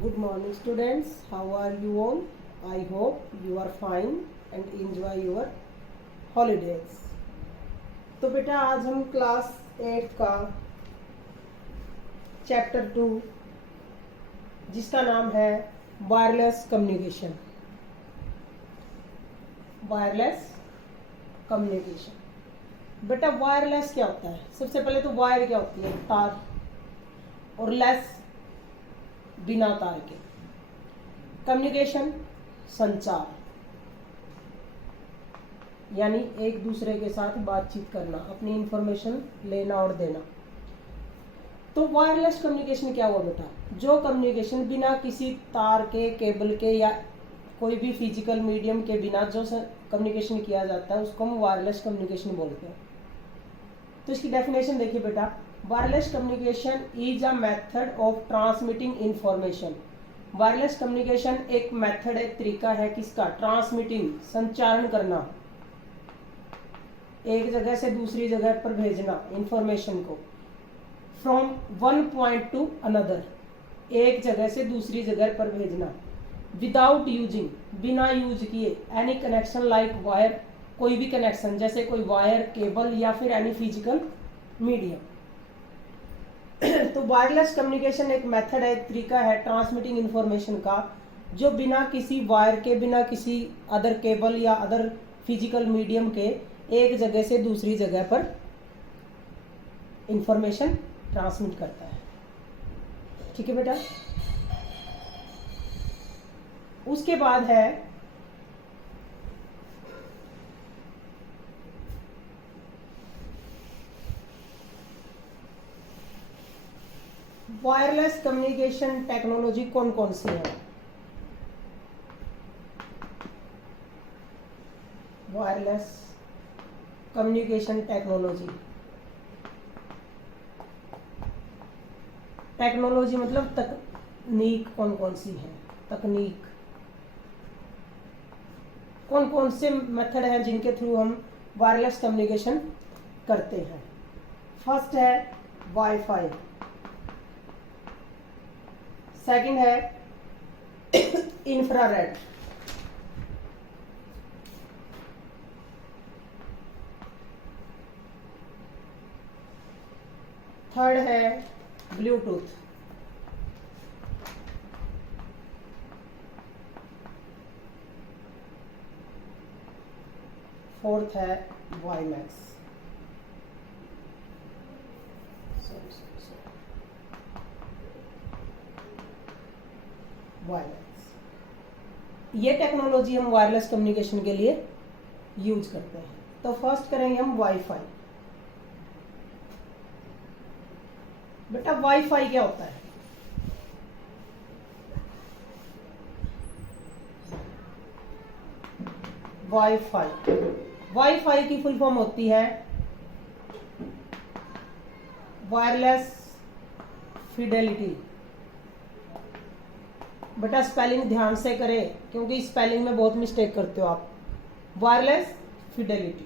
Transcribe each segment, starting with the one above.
Good morning students, how are you all? I hope you are fine and enjoy your holidays. तो बेटा आज हम class 8 का chapter 2 जिसका नाम है वायरलेस कम्युनिकेशन। Wireless communication. बेटा वायरलेस क्या होता है? सबसे पहले तो वायर क्या होती है? तार, और लेस बिना तार के। कम्युनिकेशन संचार, यानी एक दूसरे के साथ बातचीत करना, अपनी इंफॉर्मेशन लेना और देना। तो वायरलेस कम्युनिकेशन क्या हुआ बेटा? जो कम्युनिकेशन बिना किसी तार के, केबल के या कोई भी फिजिकल मीडियम के बिना जो कम्युनिकेशन किया जाता है उसको हम वायरलेस कम्युनिकेशन बोलते हैं। तो इसकी डेफिनेशन देखिए बेटा, wireless communication is a method of transmitting information. Wireless communication एक मेथड, एक तरीका है किसका? ट्रांसमिटिंग, संचारण करना, एक जगह से दूसरी जगह पर भेजना इंफॉर्मेशन को। From one point two another, एक जगह से दूसरी जगह पर भेजना। विदाउट यूजिंग, बिना यूज किए, एनी कनेक्शन लाइक वायर, कोई भी कनेक्शन जैसे कोई वायर, केबल या फिर एनी फिजिकल मीडियम। तो वायरलेस कम्युनिकेशन एक मेथड है, एक तरीका है ट्रांसमिटिंग इंफॉर्मेशन का, जो बिना किसी वायर के, बिना किसी अदर केबल या अदर फिजिकल मीडियम के एक जगह से दूसरी जगह पर इंफॉर्मेशन ट्रांसमिट करता है। ठीक है बेटा। उसके बाद है वायरलेस कम्युनिकेशन टेक्नोलॉजी कौन कौन सी है? वायरलेस कम्युनिकेशन टेक्नोलॉजी, टेक्नोलॉजी मतलब तकनीक कौन कौन सी है? तकनीक कौन कौन से मेथड हैं जिनके थ्रू हम वायरलेस कम्युनिकेशन करते हैं? फर्स्ट है वाईफाई, सेकंड है इंफ्रारेड, थर्ड है ब्लूटूथ, फोर्थ है वाईमैक्स। वायरलेस, ये टेक्नोलॉजी हम वायरलेस कम्युनिकेशन के लिए यूज करते हैं। तो फर्स्ट करेंगे हम वाईफाई। बेटा वाईफाई क्या होता है? वाईफाई, वाईफाई की फुल फॉर्म होती है वायरलेस फिडेलिटी। बेटा स्पेलिंग ध्यान से करें क्योंकि स्पेलिंग में बहुत मिस्टेक करते हो आप। Wireless Fidelity,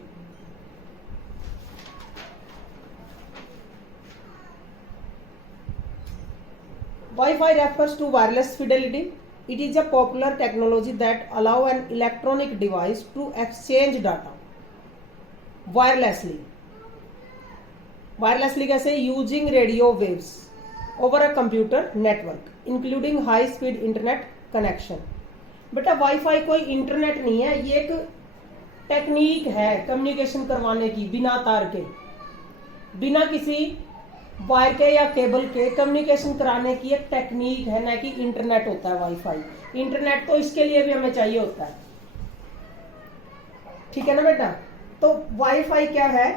Wi-Fi refers to wireless fidelity. It is a popular technology that allow an electronic device to exchange data wirelessly. Wirelessly कैसे? Using radio waves over a computer network, including high-speed internet connection. बेटा wifi कोई internet नहीं है, ये एक technique है communication करवाने की बिना तार के, बिना किसी वायर के या केबल के कम्युनिकेशन कराने की एक टेक्निक है, ना कि इंटरनेट होता है वाईफाई। इंटरनेट तो इसके लिए भी हमें चाहिए होता है। ठीक है ना बेटा? तो वाईफाई क्या है?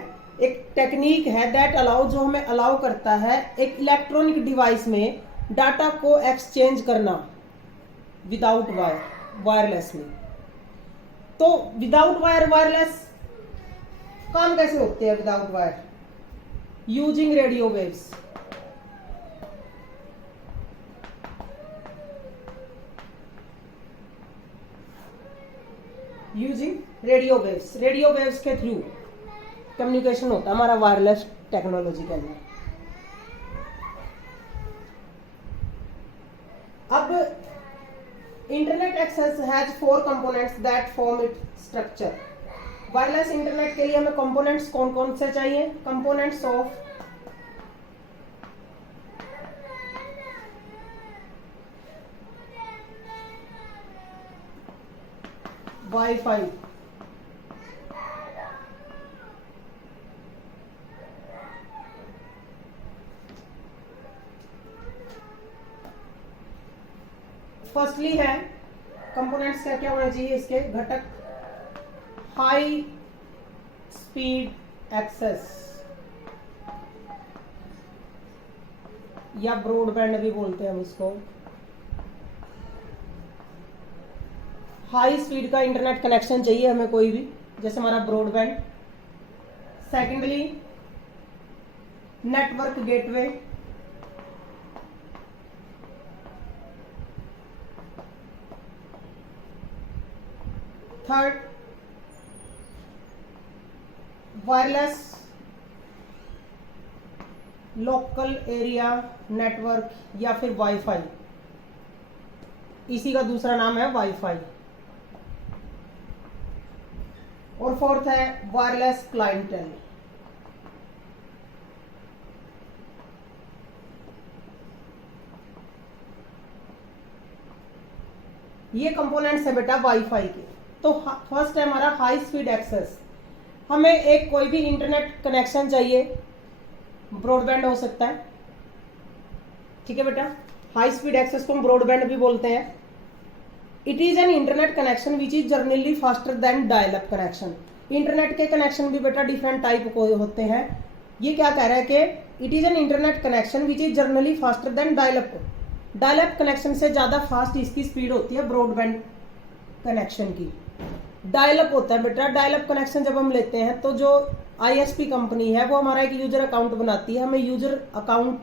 एक टेक्निक है दैट अलाउ, जो हमें अलाउ करता है एक इलेक्ट्रॉनिक डिवाइस में डाटा को एक्सचेंज करना विदाउट वायर, वायरलेसली। तो विदाउट वायर वायरलेस काम कैसे होते हैं without wire? Using radio waves, using radio waves, radio waves के थ्रू कम्युनिकेशन होता है हमारा वायरलेस टेक्नोलॉजी के अंदर। अब internet access has 4 components that form its structure. Wireless internet के लिए हमें कंपोनेंट्स कौन कौन से चाहिए? कंपोनेंट्स ऑफ वाईफाई, फर्स्टली है कंपोनेंट्स क्या क्या होने चाहिए इसके घटक? हाई स्पीड एक्सेस या ब्रॉडबैंड भी बोलते हैं हम इसको। हाई स्पीड का इंटरनेट कनेक्शन चाहिए हमें कोई भी, जैसे हमारा broadband. Secondly network gateway, third wireless local area network या फिर वाईफाई, इसी का दूसरा नाम है वाईफाई। और फोर्थ है वायरलेस क्लाइंटेल। ये कंपोनेंट्स है बेटा वाईफाई के। तो फर्स्ट है हमारा हाई स्पीड एक्सेस। हमें एक कोई भी इंटरनेट कनेक्शन चाहिए, ब्रॉडबैंड हो सकता है, ठीक है बेटा। हाई स्पीड एक्सेस को हम ब्रॉडबैंड भी बोलते हैं। It is an internet connection which is generally faster than dial up connection. Internet के कनेक्शन भी बेटा डिफरेंट टाइप को होते हैं। ये क्या कह रहा है कि it is an internet connection which is generally faster than dial up. Dial up connection से ज्यादा फास्ट इसकी स्पीड होती है ब्रॉडबैंड कनेक्शन की। डायल अप होता है बेटा, डायल अप कनेक्शन जब हम लेते हैं तो जो आईएसपी कंपनी है वो हमारा एक यूजर अकाउंट बनाती है। हमें यूजर अकाउंट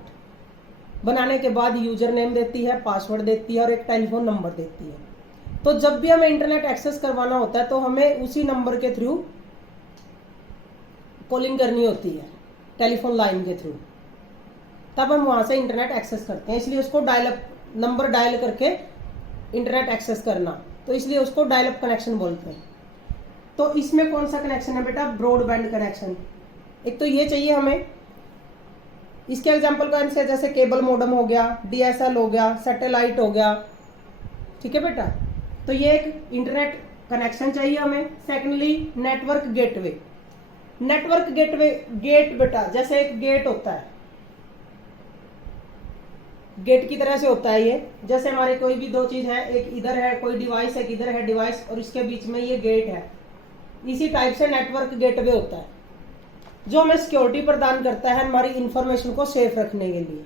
बनाने के बाद यूजर नेम देती है, पासवर्ड देती है और एक टेलीफोन नंबर देती है। तो जब भी हमें इंटरनेट एक्सेस करवाना होता है तो हमें उसी नंबर के थ्रू कॉलिंग करनी होती है, टेलीफोन लाइन के थ्रू, तब हम वहां से इंटरनेट एक्सेस करते हैं। इसलिए उसको डायल अप नंबर डायल करके इंटरनेट एक्सेस करना, तो इसलिए उसको डायल अप कनेक्शन बोलते हैं। तो इसमें कौन सा कनेक्शन है बेटा? Broadband connection. एक तो ये चाहिए हमें, इसके एग्जांपल कौन से? जैसे केबल मॉडेम हो गया, डीएसएल हो गया, सैटेलाइट हो गया, ठीक है बेटा। तो ये एक इंटरनेट कनेक्शन चाहिए हमें। Secondly network gateway. Network gateway, gate बेटा जैसे एक गेट होता है, गेट की तरह से होता है ये। जैसे हमारे कोई भी दो चीज है, एक इधर है कोई डिवाइस, एक इधर है डिवाइस, और इसके बीच में ये गेट है। इसी टाइप से नेटवर्क गेटवे होता है जो हमें सिक्योरिटी प्रदान करता है हमारी इंफॉर्मेशन को सेफ रखने के लिए।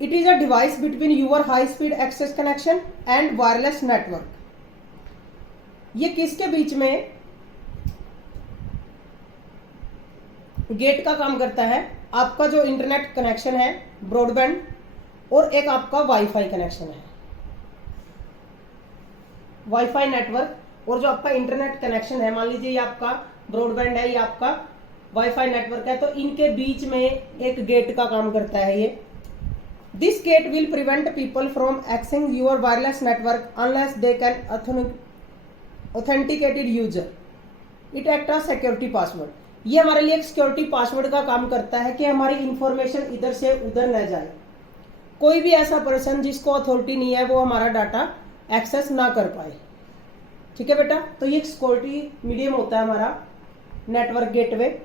It is a device between your high speed access connection and wireless network. ये किसके बीच में गेट का काम करता है? आपका जो इंटरनेट कनेक्शन है ब्रॉडबैंड, और एक आपका वाईफाई कनेक्शन है, वाईफाई नेटवर्क। और जो आपका इंटरनेट कनेक्शन है, मान लीजिए ये आपका ब्रॉडबैंड है, ये आपका वाईफाई नेटवर्क है, तो इनके बीच में एक गेट का काम करता है ये। This gate will prevent people from accessing your wireless network unless they can authenticated user. It act as security password. ये हमारे लिए एक सिक्योरिटी पासवर्ड का काम करता है कि हमारी इंफॉर्मेशन इधर से उधर न जाए। कोई भी ऐसा पर्सन जिसको अथॉरिटी नहीं है वो हमारा डाटा एक्सेस ना कर पाए, ठीक है बेटा। तो ये एक सिक्योरिटी मीडियम होता है हमारा नेटवर्क गेटवे।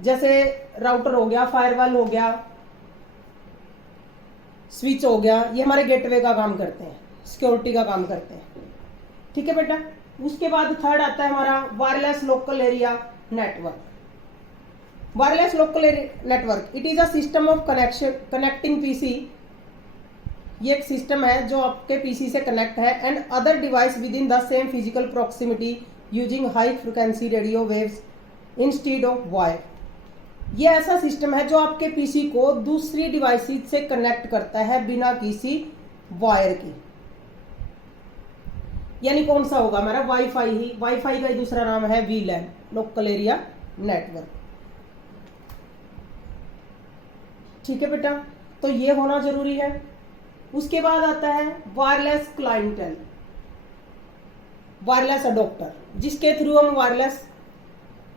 जैसे राउटर हो गया, फायरवॉल हो गया, स्विच हो गया, ये हमारे गेटवे का काम करते हैं, सिक्योरिटी का काम करते हैं, ठीक है बेटा। उसके बाद थर्ड आता है हमारा wireless local area network. Wireless local network, it is a system of connection connecting PC. ये एक सिस्टम है जो आपके पीसी से कनेक्ट है and other device with in the same physical proximity using high frequency radio waves instead of wire. ये ऐसा system है जो आपके पीसी को दूसरी डिवाइसेस से कनेक्ट करता है बिना किसी वायर की। यानी कौन सा होगा हमारा? वाईफाई ही। वाईफाई का ही दूसरा नाम है वीलैन, लोकल एरिया नेटवर्क, ठीक है बेटा। तो ये होना जरूरी है। उसके बाद आता है वायरलेस क्लाइंटेल, वायरलेस अडोप्टर, जिसके थ्रू हम वायरलेस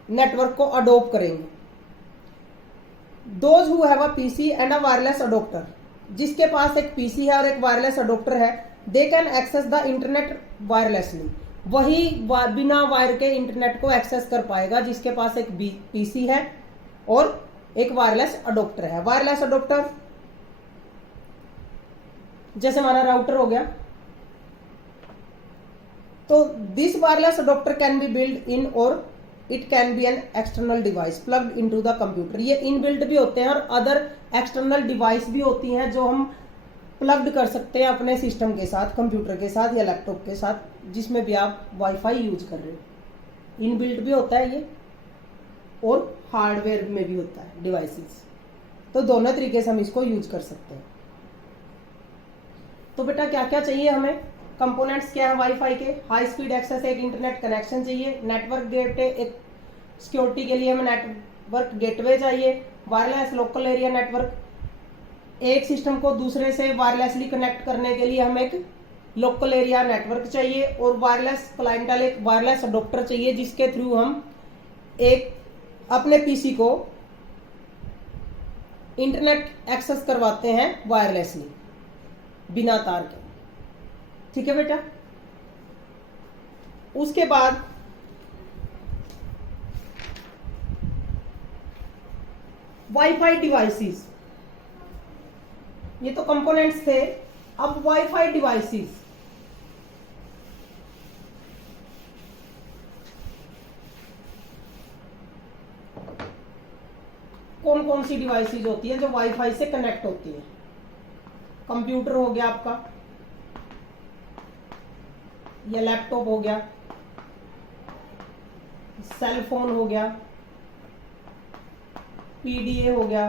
नेटवर्क को अडोप्ट करेंगे। Those who have a PC and a wireless adapter, जिसके पास एक पीसी है और एक वायरलेस अडोप्टर है, they can access the internet wirelessly, वही बिना वायर के इंटरनेट को एक्सेस कर पाएगा जिसके पास एक पीसी है और एक वायरलेस अडोप्टर है। वायरलेस अडोप्टर जैसे हमारा राउटर हो गया, तो this wireless adapter can be build in और it can be an external device plugged into the computer. ये इनबिल्ट भी होते हैं और अदर एक्सटर्नल डिवाइस भी होती हैं जो हम प्लग्ड कर सकते हैं अपने सिस्टम के साथ, कंप्यूटर के साथ या लैपटॉप के साथ, जिसमें भी आप वाईफाई यूज कर रहे हो। इनबिल्ट भी होता है ये और हार्डवेयर में भी होता है डिवाइसेस, तो दोनों तरीके से हम इसको यूज कर सकते हैं। तो बेटा क्या क्या चाहिए हमें, कंपोनेंट्स क्या है वाईफाई के, हाई स्पीड एक्सेस, एक इंटरनेट कनेक्शन चाहिए, नेटवर्क गेटवे, एक सिक्योरिटी के लिए हमें नेटवर्क गेटवे चाहिए, वायरलेस लोकल एरिया नेटवर्क, एक सिस्टम को दूसरे से वायरलेसली कनेक्ट करने के लिए हमें एक लोकल एरिया नेटवर्क चाहिए, और वायरलेस क्लाइंटल, एक वायरलेस अडोप्टर चाहिए जिसके थ्रू हम एक अपने पीसी को इंटरनेट एक्सेस करवाते हैं वायरलेसली बिना तार के। ठीक है बेटा। उसके बाद वाईफाई डिवाइसेस, ये तो कंपोनेंट्स थे। अब वाईफाई डिवाइसेस, कौन कौन सी डिवाइसेस होती है जो वाईफाई से कनेक्ट होती है। कंप्यूटर हो गया आपका, या लैपटॉप हो गया, सेल फोन हो गया, पीडीए हो गया।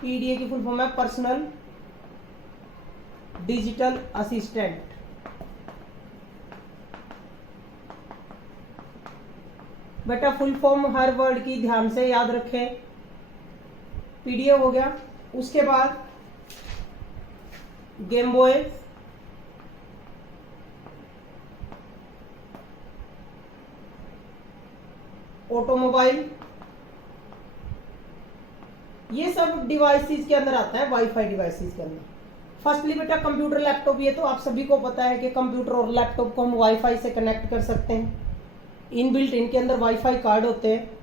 पीडीए की फुल फॉर्म है पर्सनल डिजिटल असिस्टेंट। बेटा फुल फॉर्म हर वर्ड की ध्यान से याद रखें। पीडीए हो गया, उसके बाद गेम बॉय, ऑटोमोबाइल, ये सब डिवाइसेस के अंदर आता है, वाईफाई डिवाइसेस के अंदर। फर्स्टली बेटा कंप्यूटर लैपटॉप, ये तो आप सभी को पता है कि कंप्यूटर और लैपटॉप को हम वाईफाई से कनेक्ट कर सकते हैं। इनबिल्ट इनके अंदर वाईफाई कार्ड होते हैं।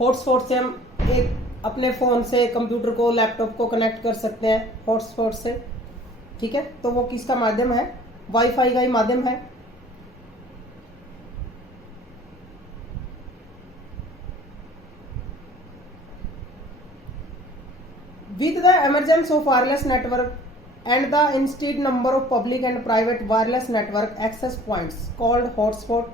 हॉटस्पॉट से हम एक अपने फोन से कंप्यूटर को, लैपटॉप को कनेक्ट कर सकते हैं हॉटस्पॉट से। ठीक है, तो वो किसका माध्यम है, वाईफाई का ही माध्यम है। With the emergence of wireless network and the increased number of public and private wireless network access points called hotspot,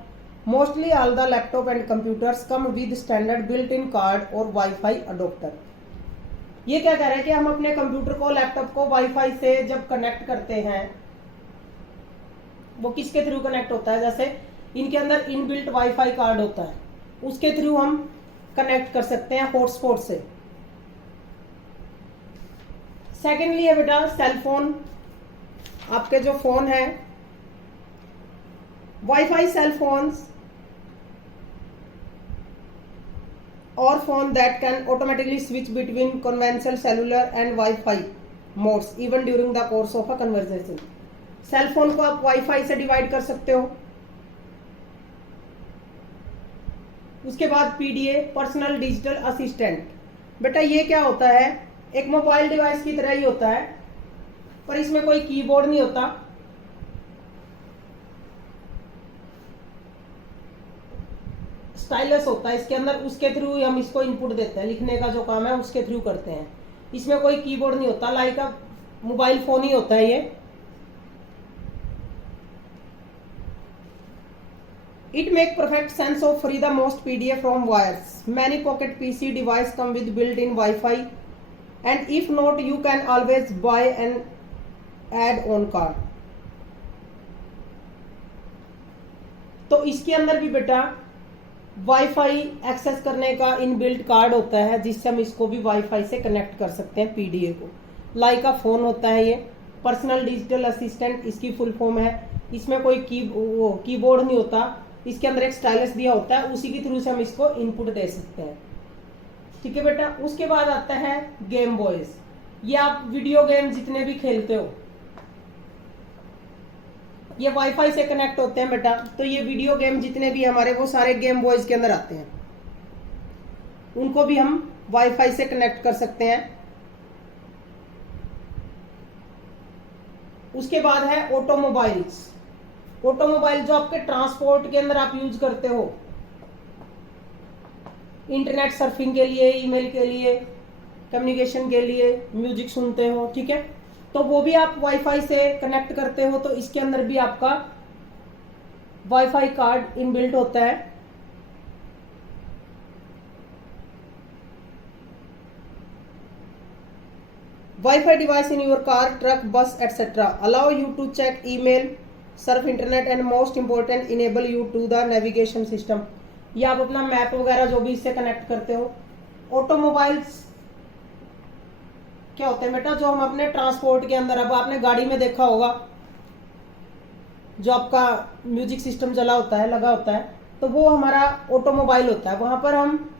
mostly all the laptop and computers come with standard built-in card और Wi-Fi adapter। ये क्या कह रहा है कि हम अपने computer को, लैपटॉप को वाईफाई से जब कनेक्ट करते हैं, वो किसके थ्रू कनेक्ट होता है, जैसे इनके अंदर इनबिल्ट वाईफाई कार्ड होता है, उसके थ्रू हम कनेक्ट कर सकते हैं हॉटस्पॉट से। सेकेंडली है बेटा सेल फोन, आपके जो फोन है, वाईफाई सेल फोन्स और phone that can automatically switch between conventional cellular and WiFi modes even during the course of a conversation. Cell phone को आप वाईफाई से डिवाइड कर सकते हो। उसके बाद पीडीए, पर्सनल डिजिटल असिस्टेंट। बेटा ये क्या होता है, एक मोबाइल डिवाइस की तरह ही होता है, पर इसमें कोई कीबोर्ड नहीं होता। स्टाइलस होता है इसके अंदर, उसके थ्रू हम इसको इनपुट देते हैं, लिखने का जो काम है उसके थ्रू करते हैं। इसमें कोई कीबोर्ड नहीं होता, लाइक अ मोबाइल फोन ही होता है ये। It make perfect sense of free the most PDA from wires. Many pocket PC device come with built-in Wi-Fi, and if not, you can always buy an add-on card. तो इसके अंदर भी बेटा wifi access करने का inbuilt card होता है जिससे हम इसको भी वाईफाई से कनेक्ट कर सकते हैं पीडीए को। लाइका फोन होता है ये, पर्सनल डिजिटल असिस्टेंट इसकी फुल फॉर्म है। इसमें कोई कीबोर्ड नहीं होता, इसके अंदर एक स्टाइलस दिया होता है, उसी के थ्रू से हम इसको इनपुट दे सकते हैं। ठीक है बेटा। उसके बाद आता है गेम बॉयज। ये आप वीडियो गेम जितने भी खेलते हो ये वाईफाई से कनेक्ट होते हैं बेटा। तो ये वीडियो गेम जितने भी हमारे वो सारे गेम बॉयज के अंदर आते हैं, उनको भी हम वाईफाई से कनेक्ट कर सकते हैं। उसके बाद है ऑटोमोबाइल्स। ऑटोमोबाइल जो आपके ट्रांसपोर्ट के अंदर आप यूज करते हो, इंटरनेट सर्फिंग के लिए, ईमेल के लिए, कम्युनिकेशन के लिए, म्यूजिक सुनते हो, ठीक है, तो वो भी आप वाईफाई से कनेक्ट करते हो। तो इसके अंदर भी आपका वाईफाई कार्ड इनबिल्ट होता है। Wifi device in your car, truck, bus etcetera allow you to check email, surf internet and most important enable you to the navigation system. ये आप अपना मैप वगैरह जो भी इससे कनेक्ट करते हो। ऑटोमोबाइल्स क्या होते हैं बेटा, जो हम अपने ट्रांसपोर्ट के अंदर, अब आपने गाड़ी में देखा होगा जो आपका म्यूजिक सिस्टम चला होता है, लगा होता है, तो वो हमारा ऑटोमोबाइल होता है। वहां पर हम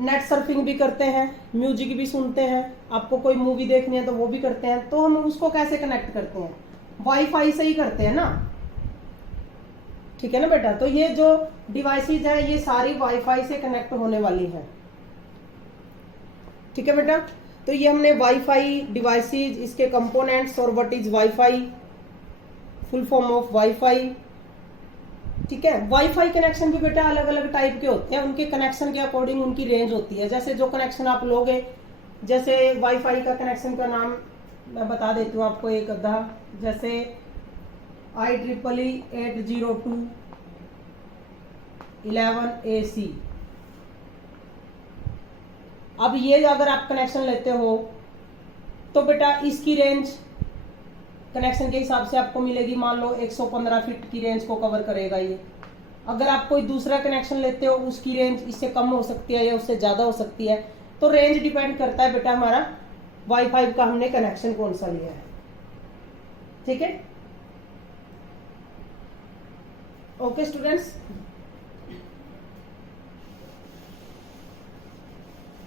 नेट सर्फिंग भी करते हैं, म्यूजिक भी सुनते हैं, आपको कोई मूवी देखनी है तो वो भी करते हैं। तो हम उसको कैसे कनेक्ट करते हैं? वाईफाई से ही करते हैं ना, ठीक है ना बेटा। तो ये जो डिवाइसेज है ये सारी वाईफाई से कनेक्ट होने वाली है, ठीक है बेटा। तो ये हमने वाईफाई डिवाइसेज, इसके कंपोनेंट्स और what is wifi, full form of wifi, ठीक है। वाईफाई कनेक्शन भी बेटा अलग अलग टाइप के होते हैं, उनके कनेक्शन के अकॉर्डिंग उनकी रेंज होती है। जैसे जो कनेक्शन आप लोगे, जैसे वाईफाई का कनेक्शन का नाम मैं बता देती हूँ आपको एक अद्धा, जैसे IEEE 802.11ac। अब ये अगर आप कनेक्शन लेते हो तो बेटा इसकी रेंज कनेक्शन के हिसाब से आपको मिलेगी, मान लो 115 फीट की रेंज को कवर करेगा ये। अगर आप कोई दूसरा कनेक्शन लेते हो उसकी रेंज इससे कम हो सकती है या उससे ज्यादा हो सकती है। तो रेंज डिपेंड करता है बेटा हमारा वाईफाई का हमने कनेक्शन कौन सा लिया है, ठीक है। ओके स्टूडेंट्स,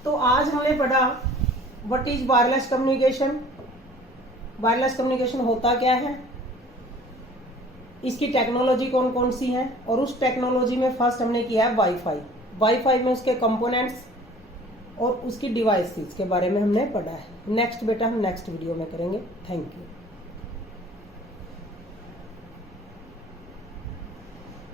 तो आज हमने पढ़ा what is wireless communication. Wireless communication होता क्या है, इसकी टेक्नोलॉजी कौन कौन सी है, और उस टेक्नोलॉजी में फर्स्ट हमने किया है वाईफाई। वाईफाई में उसके कंपोनेंट्स और उसकी डिवाइसेस के बारे में हमने पढ़ा है। नेक्स्ट बेटा हम नेक्स्ट वीडियो में करेंगे। Thank you.